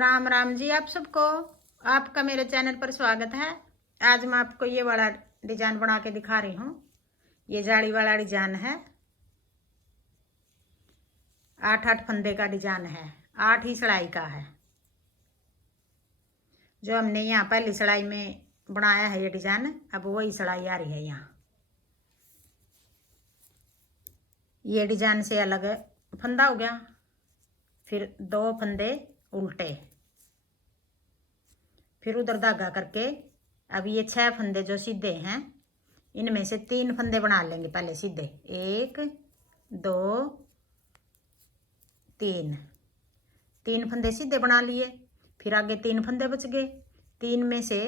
राम राम जी आप सबको। आपका मेरे चैनल पर स्वागत है। आज मैं आपको ये वाला डिजाइन बना के दिखा रही हूँ। ये जाली वाला डिजाइन है। 8-8 फंदे का डिजाइन है। 8 ही सिलाई का है। जो हमने यहाँ पहली सिलाई में बनाया है ये डिजाइन, अब वही सिलाई आ रही है यहाँ। ये डिजाइन से अलग फंदा हो गया, फिर 2 फंदे उल्टे, फिर उधर धागा करके अब ये 6 फंदे जो सीधे हैं इनमें से 3 फंदे बना लेंगे पहले सीधे। 1 2 3 फंदे सीधे बना लिए। फिर आगे 3 फंदे बच गए। 3 में से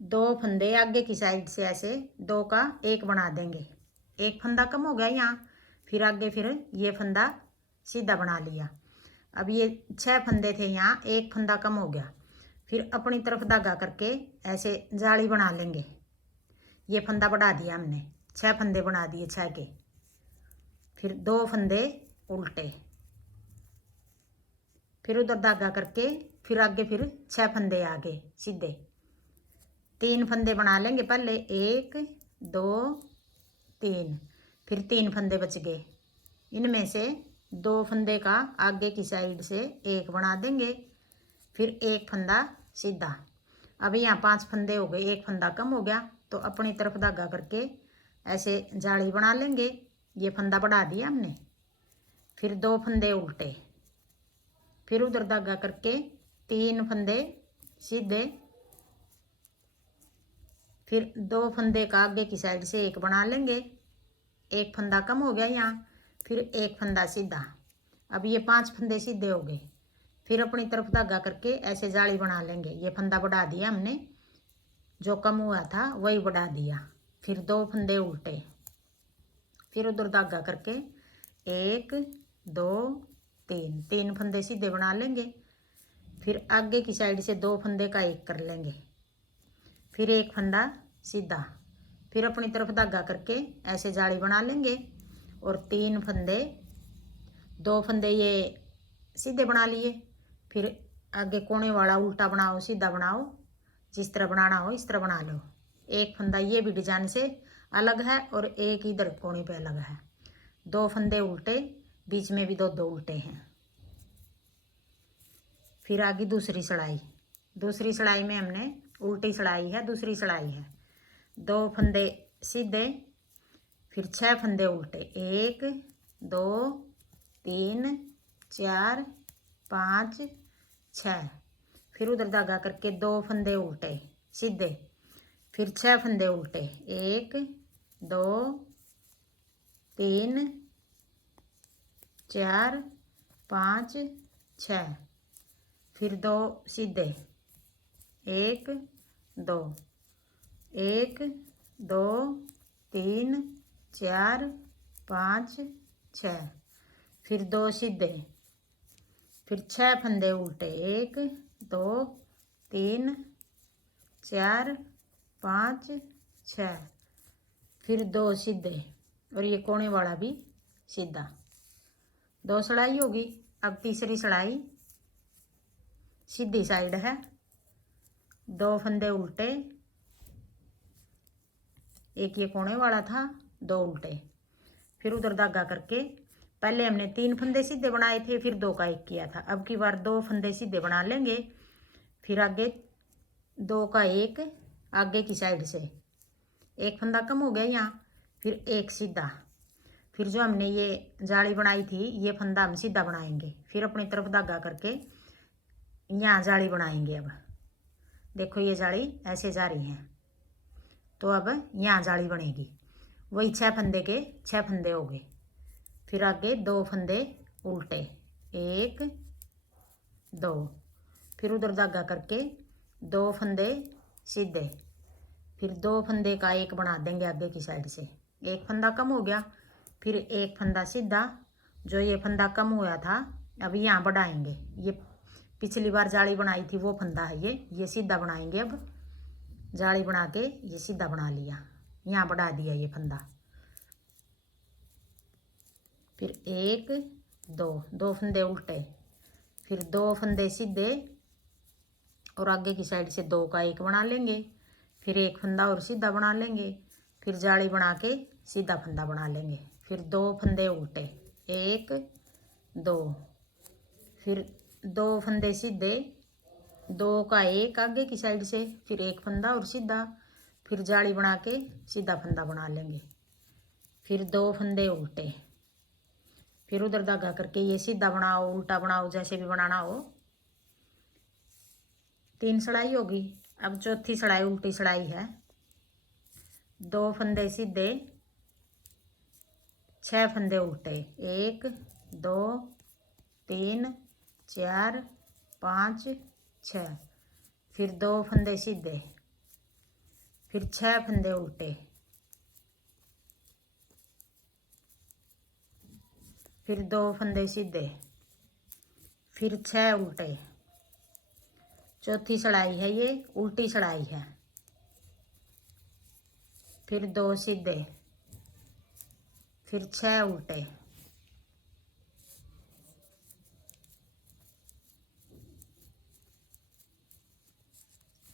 2 फंदे आगे की साइड से ऐसे 2 का 1 बना देंगे। 1 फंदा कम हो गया यहाँ। फिर आगे फिर ये फंदा सीधा बना लिया। अब ये 6 फंदे थे, यहाँ 1 फंदा कम हो गया। फिर अपनी तरफ धागा करके ऐसे जाली बना लेंगे। ये फंदा बढ़ा दिया हमने, 6 फंदे बना दिए 6 के। फिर 2 फंदे उल्टे, फिर उधर धागा करके फिर आगे फिर 6 फंदे आगे सीधे। 3 फंदे बना लेंगे पहले, 1 2 3। फिर 3 फंदे बच गए। इनमें से 2 फंदे का आगे की साइड से 1 बना देंगे। फिर 1 फंदा सीधा। अब यहाँ 5 फंदे हो गए, 1 फंदा कम हो गया तो अपनी तरफ धागा करके ऐसे जाली बना लेंगे। ये फंदा बढ़ा दिया हमने। फिर 2 फंदे उल्टे, फिर उधर धागा करके 3 फंदे सीधे। फिर 2 फंदे का आगे की साइड से 1 बना लेंगे। 1 फंदा कम हो गया यहाँ। फिर 1 फंदा सीधा। अब ये 5 फंदे सीधे हो गए। फिर अपनी तरफ धागा करके ऐसे जाली बना लेंगे। ये फंदा बढ़ा दिया हमने, जो कम हुआ था वही बढ़ा दिया। फिर 2 फंदे उल्टे, फिर उधर धागा करके 1 2 3 फंदे सीधे बना लेंगे। फिर आगे की साइड से 2 फंदे का 1 कर लेंगे। फिर 1 फंदा सीधा। फिर अपनी तरफ धागा करके ऐसे जाली बना लेंगे और 3 फंदे, 2 फंदे ये सीधे बना लिए। फिर आगे कोने वाला उल्टा बनाओ सीधा बनाओ, जिस तरह बनाना हो इस तरह बना लो। 1 फंदा ये भी डिजाइन से अलग है और 1 इधर कोने पे अलग है। 2 फंदे उल्टे, बीच में भी 2 उल्टे हैं। फिर आगे दूसरी सिलाई में हमने उल्टी सिलाई है, दूसरी सिलाई है। 2 फंदे सीधे, फिर 6 फंदे उल्टे, 1 2 3 4 5 6। फिर उधर धागा करके 2 फंदे उल्टे सीधे, फिर 6 फंदे उल्टे, 1 2 3 4 5 6। फिर 2 सीधे, 1 2 1 2 3 4 5 6। फिर 2 सीधे, फिर 6 फंदे उल्टे, 1 2 3 4 5 6। फिर 2 सीधे और ये कोने वाला भी सीधा। 2 सिलाई होगी। अब तीसरी सिलाई सीधी साइड है। 2 फंदे उल्टे, 1 ये कोने वाला था, 2 उल्टे। फिर उधर धागा करके पहले हमने 3 फंदे सीधे बनाए थे, फिर 2 का 1 किया था। अब की बार 2 फंदे सीधे बना लेंगे। फिर आगे 2 का 1 आगे की साइड से, 1 फंदा कम हो गया यहाँ। फिर 1 सीधा। फिर जो हमने ये जाली बनाई थी ये फंदा हम सीधा बनाएंगे। फिर अपनी तरफ धागा करके यहाँ जाली बनाएंगे। अब देखो ये जाली ऐसे जा रही है, तो अब यहाँ जाली बनेगी। वही 6 फंदे के 6 फंदे हो गए। फिर आगे 2 फंदे उल्टे, 1 2। फिर उधर धागा करके 2 फंदे सीधे, फिर 2 फंदे का 1 बना देंगे आगे की साइड से। 1 फंदा कम हो गया। फिर 1 फंदा सीधा। जो ये फंदा कम हुआ था अब यहाँ बढ़ाएंगे। ये पिछली बार जाली बनाई थी वो फंदा है ये सीधा बनाएंगे। अब जाली बना के ये सीधा बना लिया, यहाँ बढ़ा दिया ये फंदा। फिर 1 2 2 फंदे उल्टे, फिर 2 फंदे सीधे और आगे की साइड से 2 का 1 बना लेंगे। फिर एक फंदा और सीधा बना लेंगे। फिर जाली बना के सीधा फंदा बना लेंगे। फिर 2 फंदे उल्टे, 1 2, फिर 2 फंदे सीधे, 2 का 1 आगे की साइड से, फिर एक फंदा और सीधा, फिर जाली बना के सीधा फंदा बना लेंगे। फिर 2 फंदे उल्टे, फिर उधर धागा करके ये सीधा बनाओ उल्टा बनाओ जैसे भी बनाना हो। 3 सड़ाई होगी। अब चौथी सड़ाई उल्टी सड़ाई है। 2 फंदे सीधे, 6 फंदे उल्टे, 1 2 3 4 5 6, फिर 2 फंदे सीधे, फिर 6 फंदे उल्टे, फिर 2 फंदे सीधे, फिर 6 उल्टे। चौथी सड़ाई है, ये उल्टी सड़ाई है। फिर 2 सीधे, फिर 6 उल्टे,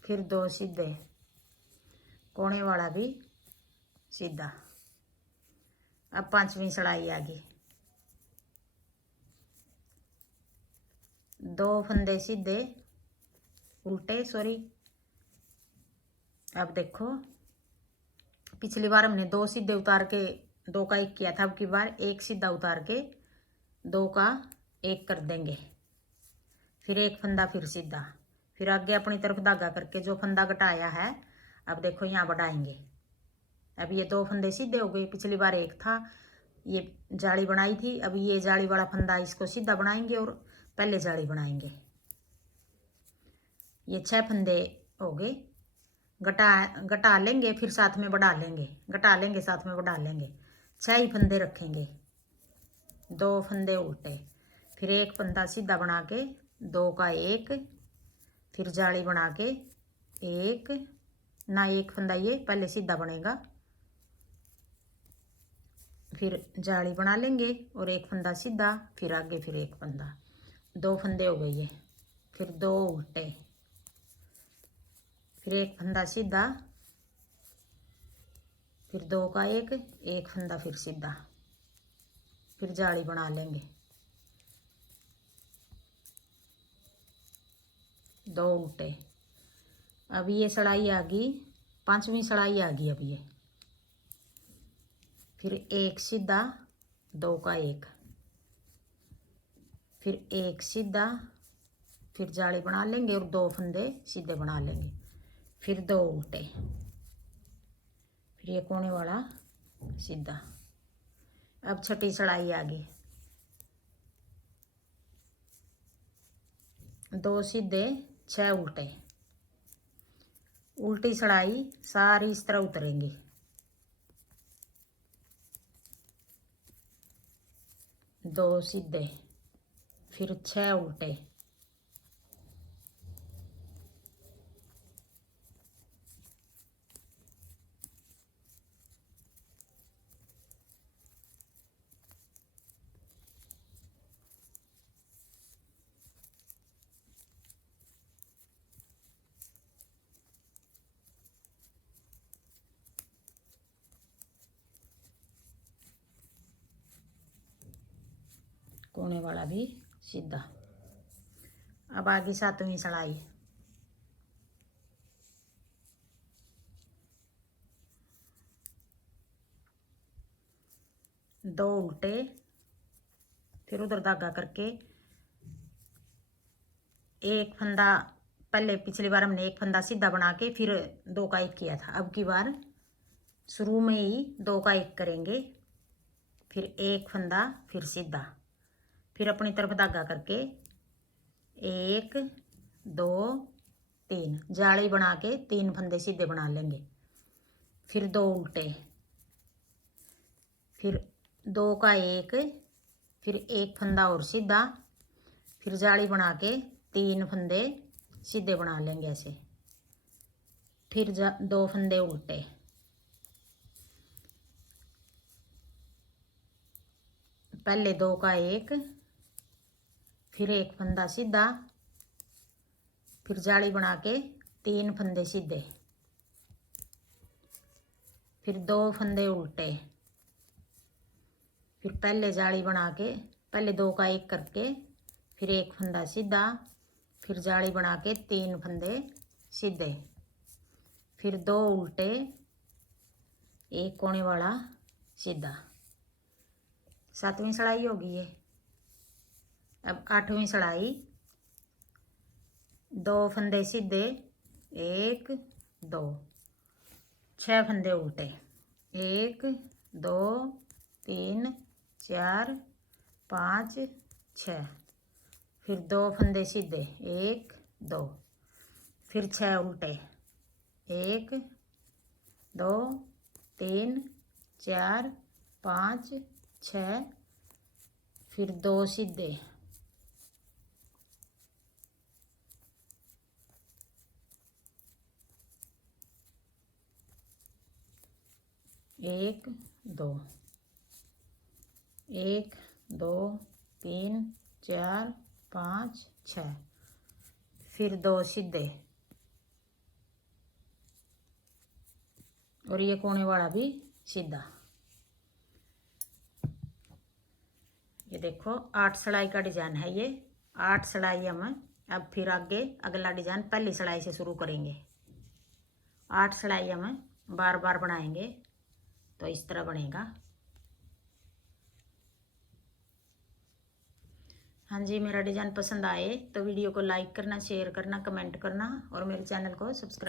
फिर 2 सीधे, कोने वाला भी सीधा। अब 5वीं सड़ाई आ गई। 2 फंदे सीधे उल्टे, सॉरी। अब देखो, पिछली बार हमने 2 सीधे उतार के 2 का 1 किया था। अब की बार 1 सीधा उतार के 2 का 1 कर देंगे। फिर एक फंदा, फिर सीधा, फिर आगे अपनी तरफ धागा करके जो फंदा घटाया है, अब देखो यहाँ बढ़ाएंगे। अब ये 2 फंदे सीधे हो गए। पिछली बार 1 था, ये जाली बनाई थी। अब ये जाली वाला फंदा इसको सीधा बनाएंगे और पहले जाली बनाएंगे। ये 6 फंदे हो गए। घटा लेंगे, फिर साथ में बढ़ा लेंगे, घटा लेंगे साथ में बढ़ा लेंगे। 6 ही फंदे रखेंगे। 2 फंदे उल्टे, फिर एक फंदा सीधा बना के 2 का 1, फिर जाली बना के 1 ना, 1 फंदा ये पहले सीधा बनेगा, फिर जाली बना लेंगे और एक फंदा सीधा, फिर आगे फिर एक फंदा। 2 फंदे हो गए ये। फिर 2 उल्टे, फिर एक फंदा सीधा, फिर 2 का 1, एक फंदा फिर सीधा, फिर जाली बना लेंगे। 2 उल्टे। अब ये सड़ाई आ गई, 5वीं सड़ाई आ गई। अब ये फिर 1 सीधा, 2 का 1, फिर 1 सीधा, फिर जाली बना लेंगे और 2 फंदे सीधे बना लेंगे। फिर 2 उल्टे, फिर ये कोने वाला सीधा। अब 6ठी सड़ाई आ गई। 2 सीधे, 6 उल्टे। उल्टी सड़ाई सारी इस तरह उतरेंगी। 2 सीधे, फिर 6 उल्टे, कोने वाला भी सीधा। अब आगे 7वीं सड़ाई। 2 उल्टे, फिर उधर धागा करके एक फंदा, पहले पिछली बार हमने एक फंदा सीधा बना के फिर 2 का 1 किया था। अब की बार शुरू में ही 2 का 1 करेंगे, फिर एक फंदा, फिर सीधा, फिर अपनी तरफ धागा करके 1 2 3 जाली बना के 3 फंदे सीधे बना लेंगे। फिर 2 उल्टे, फिर 2 का 1, फिर एक फंदा और सीधा, फिर जाली बना के 3 फंदे सीधे बना लेंगे ऐसे। फिर 2 फंदे उल्टे, पहले 2 का 1, फिर एक फंदा सीधा, फिर जाली बना के 3 फंदे सीधे, फिर 2 फंदे उल्टे, फिर पहले जाली बना के पहले 2 का 1 करके फिर 1 फंदा सीधा, फिर जाली बना के 3 फंदे सीधे, फिर 2 उल्टे, 1 कोने वाला सीधा। 7वीं सड़ाई होगी ये। अब 8वीं सड़ाई, 2 फंदे सीधे, 1 2, 6 फंदे उल्टे, 1 2 3 4 5 6, फिर 2 फंदे सीधे, 1 2, फिर 6 उल्टे, 1 2 3 4 5 6, फिर 2 सीधे, एक 2 1 2 3 4 5 6, फिर 2 सीधे, और ये कोने वाला भी सीधा। ये देखो 8 सड़ाई का डिजाइन है ये। 8 सड़ाई हम अब फिर आगे अगला डिजाइन पहली सड़ाई से शुरू करेंगे। 8 सड़ाई हम बार बार बनाएंगे तो इस तरह बनेगा। हाँ जी, मेरा डिजाइन पसंद आए तो वीडियो को लाइक करना, शेयर करना, कमेंट करना और मेरे चैनल को सब्सक्राइब